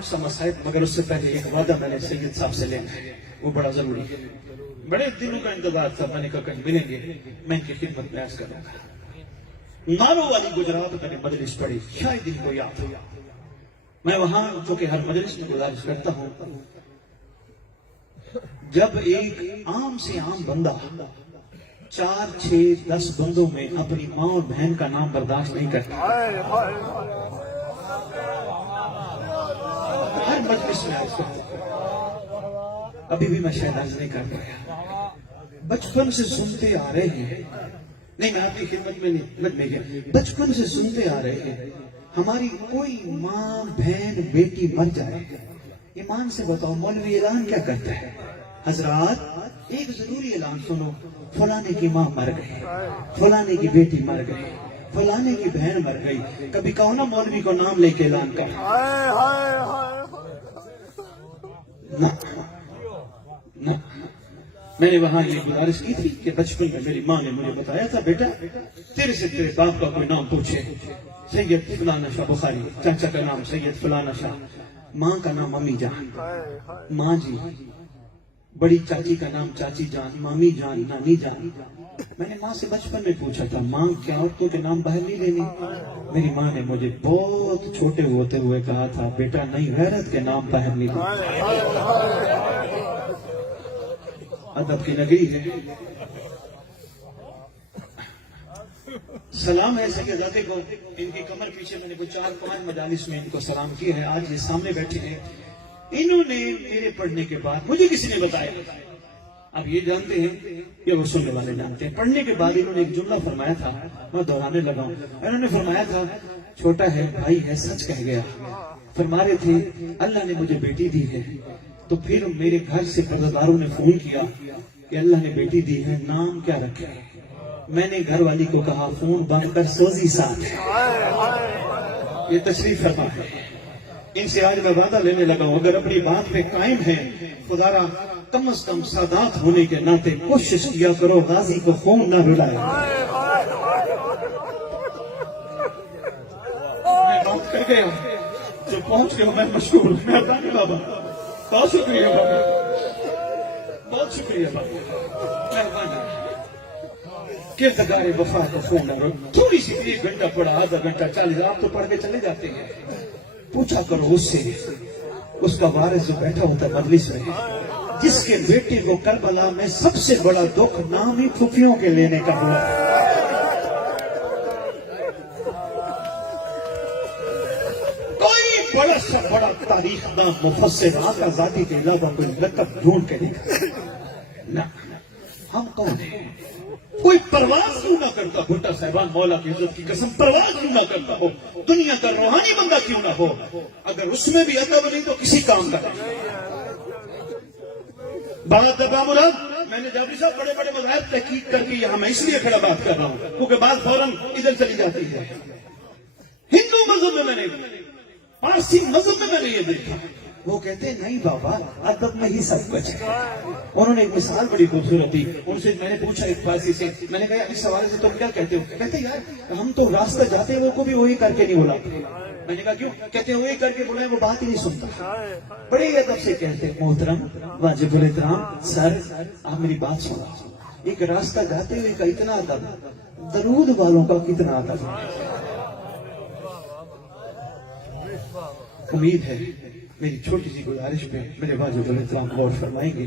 Not समसाइड, मगर उससे पहले एक वादा मैंने सैयद साहब से लेना है, वो बड़ा जरूरी है। बड़े दिनों का इंतजार था, मैंने कहा कहीं मिलेंगे, मैं इनकी खिदमत में अर्ज करूंगा। नारों वाली गुजरात मैंने मजलिस पढ़ी, शायद इनको याद हो। मैं वहां चूंकि हर मजलिस में गुजारिश करता हूं, जब एक आम से आम बंदा 4, 6, 10 बंदों में अपनी माँ और बहन का नाम बर्दाश्त नहीं करता, हर मजलिस में अर्ज करता हूं, अभी भी मैं शायद अर्ज नहीं कर पाया। बचपन से सुनते आ रहे हैं, नहीं मैं आपकी खिदमत में नहीं गया, बचपन से सुनते आ रहे हैं, हमारी कोई माँ बहन बेटी मर जाए, ईमान से बताओ मौलवी ऐलान क्या करता है? हजरात एक जरूरी ऐलान सुनो, फलाने की माँ मर गई, फलाने की बेटी मर गई, फलाने की बहन मर गई। कभी कहो ना मौलवी को नाम लेके ऐलान कर ना, ना। मैंने वहां ये गुजारिश की थी कि बचपन में मेरी माँ ने मुझे बताया था, बेटा तेरे से तेरे बाप का कोई नाम पूछे, सैयद फलाना शाह बुखारी, चाचा का नाम सैयद फलाना शाह, माँ का नाम अम्मी जान, माँ जी, बड़ी चाची का नाम चाची जान, मामी जान, नानी जान। मैंने माँ से बचपन में पूछा था, माँ क्या औरतों के नाम बाहर नहीं लेने? मेरी माँ ने मुझे बहुत छोटे होते हुए कहा था, बेटा नहीं, गैरत के नाम बाहर नहीं लेने। अदब की नगरी है। सलाम है सैयदाते को, इनकी कमर पीछे मैंने कोई 4-5 मजालिस में इनको सलाम किया है। आज ये सामने बैठे हैं, इन्होंने मेरे पढ़ने के बाद, मुझे किसी ने बताया, अब ये जानते हैं ये वो सुनने वाले जानते हैं, पढ़ने के बाद इन्होंने एक जुमला फरमाया था, मैं दोहराने लगा हूं। इन्होंने फरमाया था, छोटा है भाई है सच कह गया। फरमा रहे थे अल्लाह ने मुझे बेटी दी है, तो फिर मेरे घर से पर्दादारों ने फोन किया कि अल्लाह ने बेटी दी है, नाम क्या रखे? मैंने घर वाली को कहा फोन बंद कर, सोजी साथ है। ये तशरीफ फरमा है। इनसे आज मैं वादा लेने लगा हूं, अगर अपनी बात पे कायम है, खुदारा कम से कम सादात होने के नाते कोशिश किया करो गाजी को खून न रुलाए। मैं बात कर गया, जो पहुंच गया मैं मशहूर, मैं बाबा बहुत शुक्रिया बाबा, बहुत शुक्रिया बाबा, मेहरबानी। किरदारे वफा को फोन करो, थोड़ी सी 1 घंटा पढ़ा, आधा घंटा 40, आप तो पढ़ के चले जाते हैं, पूछा करो उससे, उसका वारिस जो बैठा होता मजलिस में, जिसके बेटे को करबला में सबसे बड़ा दुख नाम ही खुफियों के लेने का हुआ। कोई बड़ा सा बड़ा तारीख ना मुफस्सिर आज़ादी के अलावा कोई लक़ब ढूंढ के नहीं ना। हम कौन है? कोई परवाह क्यों ना करता, भुट्टा साहिबान मौला की इज्जत की कसम, परवाह क्यों ना करता हो, दुनिया का रूहानी बंदा क्यों ना हो, अगर उसमें भी अदब नहीं तो किसी काम का नहीं। बात दबा मुराद, मैंने जाफरी साहब बड़े बड़े मज़ाहिब तहकीक करके यहाँ मैं इसलिए खड़ा बात कर रहा हूँ क्योंकि बात फौरन इधर चली जाती है। हिंदू मजहब में मैंने, पारसी मजहब में मैंने ये देखा, वो कहते नहीं बाबा अदब में ही सब कुछ है। उन्होंने एक मिसाल बड़ी खूबसूरत दी, उनसे मैंने पूछा एक फारसी से, मैंने कहा इस सवाल से तुम क्या कहते हो? कहते यार हम तो रास्ता जाते हैं वो को भी वही करके नहीं बुलाते। मैंने कहा क्यों? कहते वही करके बुलाए, वो बात ही नहीं सुनता। बड़े अदब से कहते मोहतरम वाजिबुल इहतराम सर आप मेरी बात सुनो, एक रास्ता जाते हुए का इतना अदब, दरूद वालों का कितना अदब। उम्मीद है मेरी छोटी सी गुजारिश पे मेरे वाजिबुल इहतराम गौर फरमाएंगे।